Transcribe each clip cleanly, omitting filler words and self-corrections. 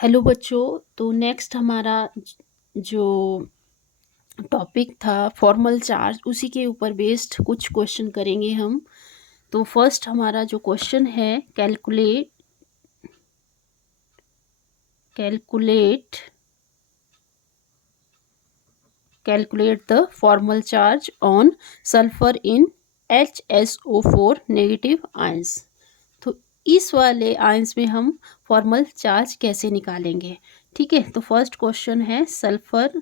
Hello बच्चों। तो next हमारा जो टॉपिक था फॉर्मल चार्ज, उसी के ऊपर बेस्ड कुछ क्वेश्चन करेंगे हम। तो फर्स्ट हमारा जो क्वेश्चन है, calculate calculate the formal charge on sulphur in HSO4 negative ions. तो इस वाले आयंस में हम फॉर्मल चार्ज कैसे निकालेंगे। ठीक है, तो फर्स्ट क्वेश्चन है सल्फर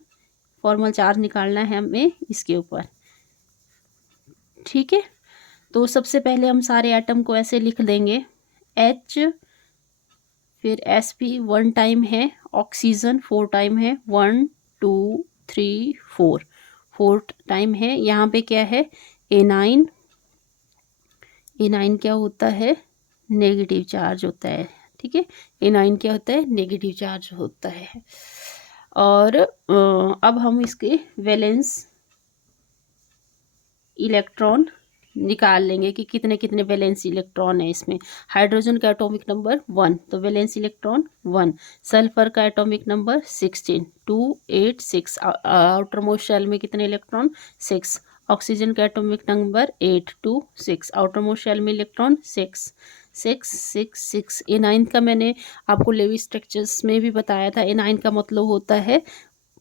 फॉर्मल चार्ज निकालना है हमें इसके ऊपर। ठीक है, तो सबसे पहले हम सारे एटम को ऐसे लिख देंगे। H, फिर Sp 1 टाइम है, ऑक्सीजन 4 टाइम है, 1 2 3 4 4 टाइम है। यहाँ पे क्या है, A9 क्या होता है, नेगेटिव चार्ज होता है। ठीक है, A9 क्या होता है, नेगेटिव चार्ज होता है। और अब हम इसके वैलेंस इलेक्ट्रॉन निकाल लेंगे कि कितने कितने वैलेंस इलेक्ट्रॉन है इसमें। हाइड्रोजन का एटॉमिक नंबर 1, तो वैलेंस इलेक्ट्रॉन 1। सल्फर का atomic number 16, 2 8 6। Outer most shell में कितने इलेक्ट्रॉन, 6। ऑक्सीजन का atomic number 8, 2 6। Outer most shell में इलेक्ट्रॉन 6 6 6 6। A9 का मैंने आपको लेवी स्ट्रक्चर्स में भी बताया था। A9 का मतलब होता है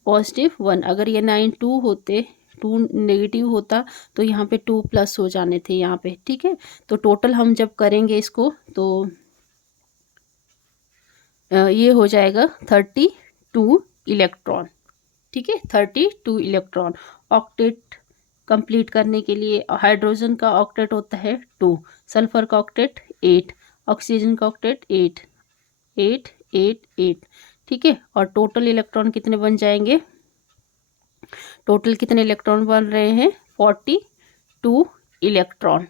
+1। अगर ये 9 2 होते, 2 नेगेटिव होता तो यहाँ पे 2 प्लस हो जाने थे यहाँ पे। ठीक है, तो टोटल हम जब करेंगे इसको तो ये हो जाएगा 32 इलेक्ट्रॉन। ठीक है, 32 इलेक्ट्रॉन। ऑक्टेट कंप्लीट करने के लिए हाइड्रोजन का ऑक्टेट होता है 2, सल्फर का ऑक्टेट 8, ऑक्सीजन का ऑक्टेट 8 8 8 8। ठीक है, और टोटल इलेक्ट्रॉन कितने बन जाएंगे, टोटल कितने इलेक्ट्रॉन बन रहे हैं, 42 इलेक्ट्रॉन।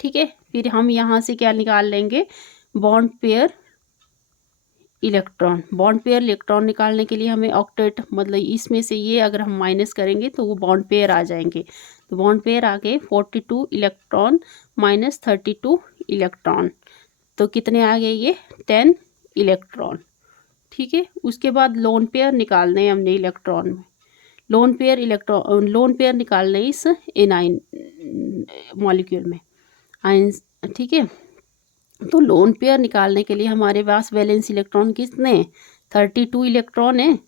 ठीक है, फिर हम यहाँ से क्या निकाल लेंगे, bond pair electron. Bond pair electron निकालने के लिए हमें ऑक्टेट, मतलब इसमें से ये अगर हम माइनस करेंगे तो वो बॉन्ड पेयर आ जाएंगे। तो बॉन्ड पेयर आ गए 42 इलेक्ट्रॉन माइनस 32 इलेक्ट्रॉन, तो कितने आ गए ये, 10 इलेक्ट्रॉन। ठीक है, उसके बाद लोन पेयर निकालने हैं हमने इलेक्ट्रॉन में। लोन पेयर निकालने इस A9 मॉलिक्यूल में आयंस। ठीक है, तो लोन पेयर निकालने के लिए हमारे पास वैलेंस इलेक्ट्रॉन कितने हैं, 32 इलेक्ट्रॉन है।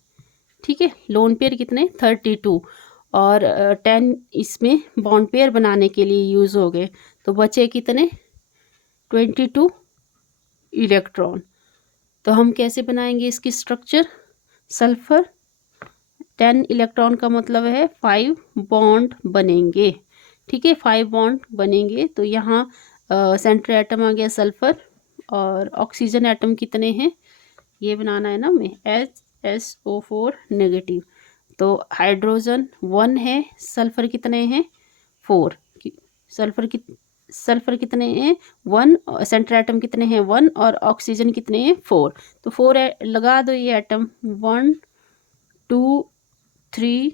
ठीक है, लोन पेयर कितने, 32, और 10 इसमें बॉन्ड पेयर बनाने के लिए यूज़ हो गए, तो बचे कितने, 22 इलेक्ट्रॉन। तो हम कैसे बनाएंगे इसकी स्ट्रक्चर, सल्फर 10 इलेक्ट्रॉन का मतलब है 5 बॉन्ड बनेंगे। ठीक है, 5 बॉन्ड बनेंगे। तो यहाँ सेंट्रल एटम आ गया सल्फर, और ऑक्सीजन एटम कितने हैं, ये बनाना है ना हमें, HSO4 नेगेटिव। तो हाइड्रोजन 1 है, सल्फर कितने हैं, 4। सल्फर कितने हैं, 1। सेंट्रल एटम कितने हैं, 1, और ऑक्सीजन कितने हैं, 4। तो 4 लगा दो ये एटम, 1 2 3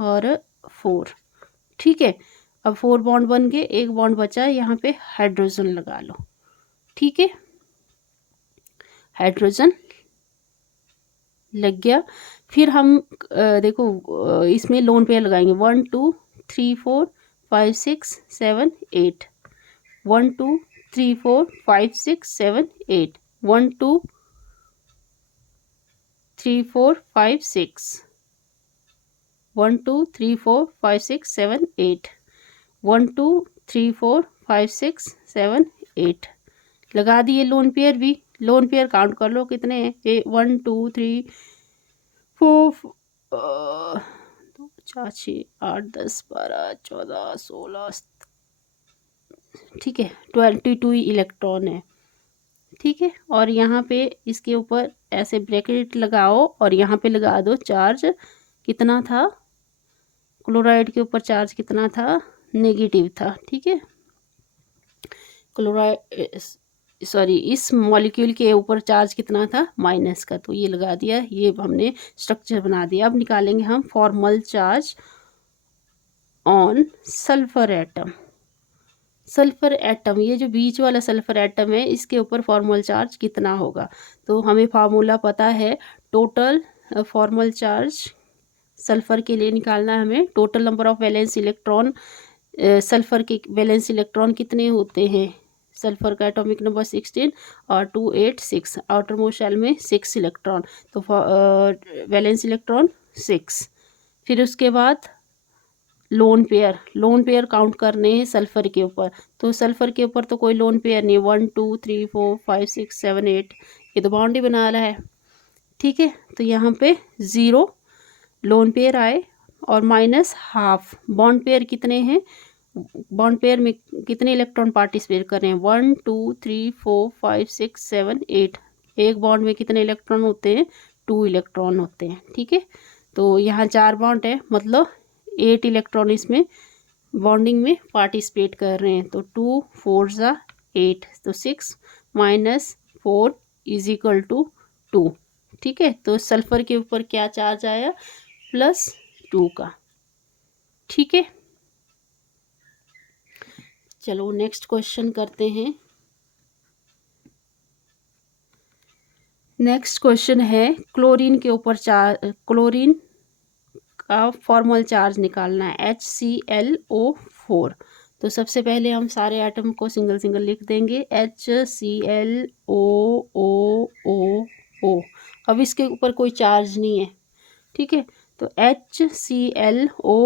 और 4। ठीक है, अब 4 बॉन्ड बन गए, एक बॉन्ड बचा है, यहाँ पे हाइड्रोजन लगा लो। ठीक है, हाइड्रोजन लग गया। फिर हम देखो इसमें लोन पेयर लगाएंगे, 1 2 3 4 5 6 7 8, 1 2 3 4 5 6 7 8, 1 2 3 4 5 6, 1 2 3 4 5 6 7 8, 1 2 3 4 5 6 7 8 लगा दिए। लोन पेयर भी, लोन पेयर काउंट कर लो कितने हैं, 1 2 3 4 2 4 6 8 10 12 14 16। ठीक है, 22 इलेक्ट्रॉन है। ठीक है, और यहाँ पे इसके ऊपर ऐसे ब्रैकेट लगाओ और यहाँ पे लगा दो चार्ज, कितना था, क्लोराइड के ऊपर चार्ज कितना था, नेगेटिव था। ठीक है, क्लोराइड सॉरी इस मॉलिक्यूल के ऊपर चार्ज कितना था, माइनस का, तो ये लगा दिया, ये हमने स्ट्रक्चर बना दिया। अब निकालेंगे हम formal charge on sulphur atom. Sulphur atom, ये जो बीच वाला सल्फर एटम है इसके ऊपर फॉर्मल चार्ज कितना होगा। तो हमें फार्मूला पता है, टोटल फॉर्मल चार्ज सल्फर के लिए निकालना है हमें। Total number of valence electron, sulphur के वैलेंस इलेक्ट्रॉन कितने होते हैं, सल्फर का एटॉमिक नंबर 16 और 286, आउटर मोस्ट शेल में 6 इलेक्ट्रॉन, तो वैलेंस इलेक्ट्रॉन 6। फिर उसके बाद लोन पेयर काउंट करने हैं सल्फर के ऊपर। तो सल्फर के ऊपर तो कोई लोन पेयर नहीं, 1 2 3 4 5 6 7 8, ये तो बॉन्ड ही बना रहा है। ठीक है, तो यहाँ पे 0 लोन पेयर आए और -½ बॉन्ड पेयर कितने हैं, बॉन्ड पेयर में कितने इलेक्ट्रॉन पार्टिसिपेट कर रहे हैं, 1 2 3 4 5 6 7 8, एक बॉन्ड में कितने इलेक्ट्रॉन होते हैं, 2 इलेक्ट्रॉन होते हैं। ठीक है, तो यहाँ 4 बॉन्ड है, मतलब 8 इलेक्ट्रॉन इसमें बॉन्डिंग में पार्टिसिपेट कर रहे हैं। तो 2 4 ज़ा 8, तो 6 -4 = 2। ठीक है, तो सल्फर के ऊपर क्या चार्ज आया, +2 का। ठीक है, चलो नेक्स्ट क्वेश्चन करते हैं। नेक्स्ट क्वेश्चन है क्लोरीन के ऊपर चार्ज, क्लोरीन का फॉर्मल चार्ज निकालना है, HClO4। तो सबसे पहले हम सारे एटम को सिंगल सिंगल लिख देंगे, HClO। अब इसके ऊपर कोई चार्ज नहीं है। ठीक है, तो HClO,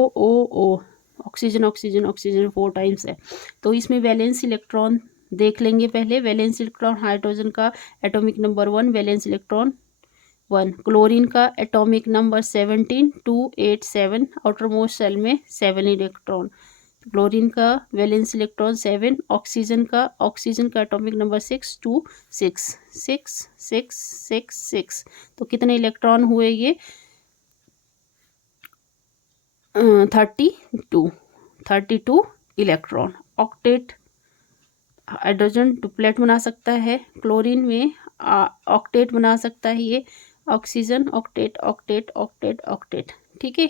oxygen oxygen oxygen 4 times है। तो इसमें वैलेंस इलेक्ट्रॉन देख लेंगे पहले। वैलेंस इलेक्ट्रॉन, हाइड्रोजन का atomic number 1, valence electron 1। Chlorine का atomic number 17 287, outer most shell में 7 इलेक्ट्रॉन। क्लोरीन का वैलेंस इलेक्ट्रॉन 7। ऑक्सीजन का एटॉमिक नंबर 6 2 6 6 6 6 6। तो कितने इलेक्ट्रॉन हुए ये, 32 इलेक्ट्रॉन। ऑक्टेट, हाइड्रोजन डुप्लेट बना सकता है, क्लोरीन में ऑक्टेट बना सकता है ये, oxygen octet octet octet octet. ठीक है,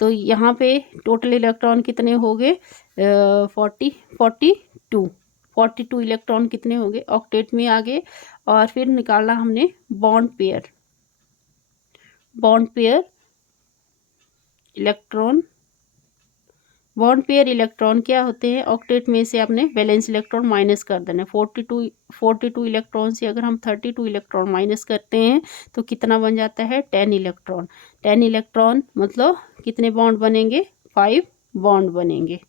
तो यहाँ पे टोटल इलेक्ट्रॉन कितने हो गए, 42 इलेक्ट्रॉन कितने हो गए, ऑक्टेट में आ गए। और फिर निकाला हमने bond pair electron. Bond pair electron क्या होते हैं, ऑक्टेट में से आपने वैलेंस इलेक्ट्रॉन माइनस कर देना है। 42 इलेक्ट्रॉन से अगर हम 32 इलेक्ट्रॉन माइनस करते हैं तो कितना बन जाता है, 10 इलेक्ट्रॉन। 10 इलेक्ट्रॉन मतलब कितने बॉन्ड बनेंगे, 5 बॉन्ड बनेंगे।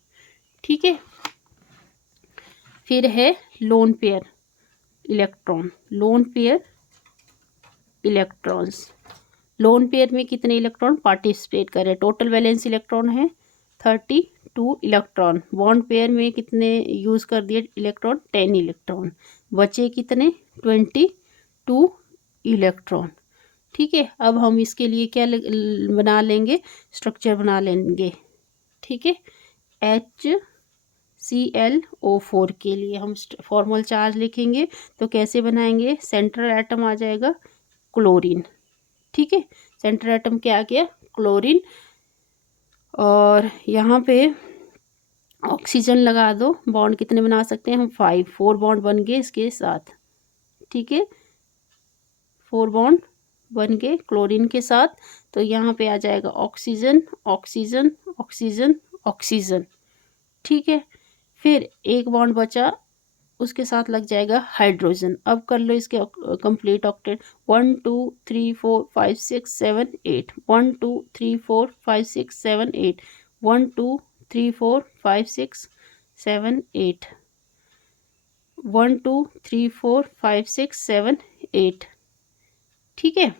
ठीक है, फिर है lone pair electrons. Lone pair में कितने इलेक्ट्रॉन पार्टिसिपेट कर रहे हैं, टोटल वैलेंस इलेक्ट्रॉन है 32 इलेक्ट्रॉन। बॉन्ड पेयर में कितने यूज़ कर दिए इलेक्ट्रॉन, 10 इलेक्ट्रॉन। बचे कितने, 22 इलेक्ट्रॉन। ठीक है, अब हम इसके लिए क्या बना लेंगे, स्ट्रक्चर बना लेंगे। ठीक है, HClO4 के लिए हम फॉर्मल चार्ज लिखेंगे। तो कैसे बनाएंगे, सेंट्रल एटम आ जाएगा क्लोरीन। ठीक है, सेंट्रल एटम क्या आ गया, क्लोरीन। और यहाँ पे ऑक्सीजन लगा दो, बॉन्ड कितने बना सकते हैं हम, 4 बॉन्ड बन गए इसके साथ। ठीक है, 4 बॉन्ड बन गए क्लोरीन के साथ। तो यहाँ पे आ जाएगा ऑक्सीजन ऑक्सीजन ऑक्सीजन ऑक्सीजन। ठीक है, फिर एक बॉन्ड बचा, उसके साथ लग जाएगा हाइड्रोजन। अब कर लो इसके कंप्लीट ऑक्टेट, 1 2 3 4 5 6 7 8, 1 2 3 4 5 6 7 8, 1 2 3 4 5 6 7 8, 1 2 3 4 5 6 7 8। ठीक है,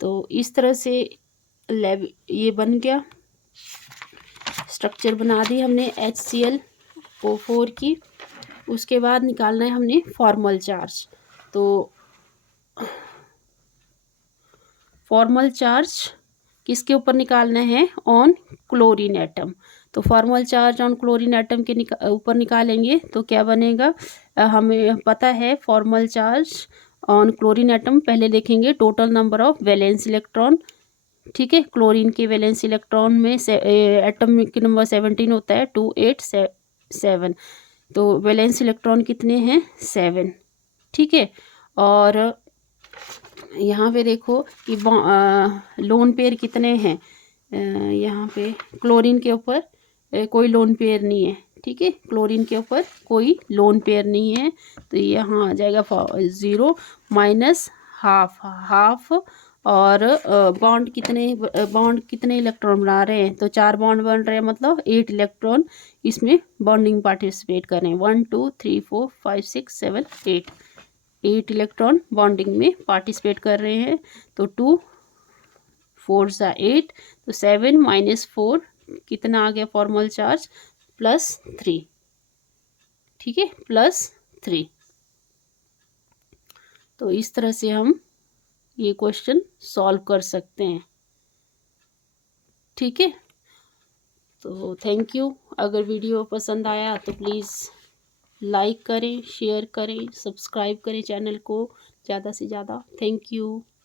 तो इस तरह से ये बन गया, स्ट्रक्चर बना दी हमने HClO4 की। उसके बाद निकालना है हमने फॉर्मल चार्ज। तो फॉर्मल चार्ज किसके ऊपर निकालना है, ऑन क्लोरीन एटम। तो formal charge on chlorine atom के ऊपर निकालेंगे तो क्या बनेगा, हमें पता है formal charge on chlorine atom. पहले देखेंगे total number of valence electron. ठीक है, क्लोरीन के वैलेंस इलेक्ट्रॉन में एटम के नंबर 17 होता है, 2 8 7। तो वैलेंस इलेक्ट्रॉन कितने हैं? 7। ठीक है। और यहाँ पे देखो कि लोन पेयर कितने हैं। यहाँ पे क्लोरीन के ऊपर कोई लोन पेयर नहीं है। ठीक है, क्लोरीन के ऊपर कोई लोन पेयर नहीं है, तो यहाँ आ जाएगा 0 माइनस हाफ हाफ। और बॉन्ड कितने इलेक्ट्रॉन बना रहे हैं? तो 4 बॉन्ड बन रहे हैं, मतलब 8 इलेक्ट्रॉन इसमें बॉन्डिंग पार्टिसिपेट कर रहे हैं। 1 2 3 4 5 6 7 8 इलेक्ट्रॉन बॉन्डिंग में पार्टिसिपेट कर रहे हैं। तो 2 4 सा 8, तो 7 माइनस 4 कितना आ गया फॉर्मल चार्ज? +3। ठीक है, +3। तो इस तरह से हम ये क्वेश्चन सॉल्व कर सकते हैं। ठीक है, तो थैंक यू। अगर वीडियो पसंद आया तो प्लीज़ लाइक करें, शेयर करें, सब्सक्राइब करें चैनल को ज़्यादा से ज़्यादा। Thank you.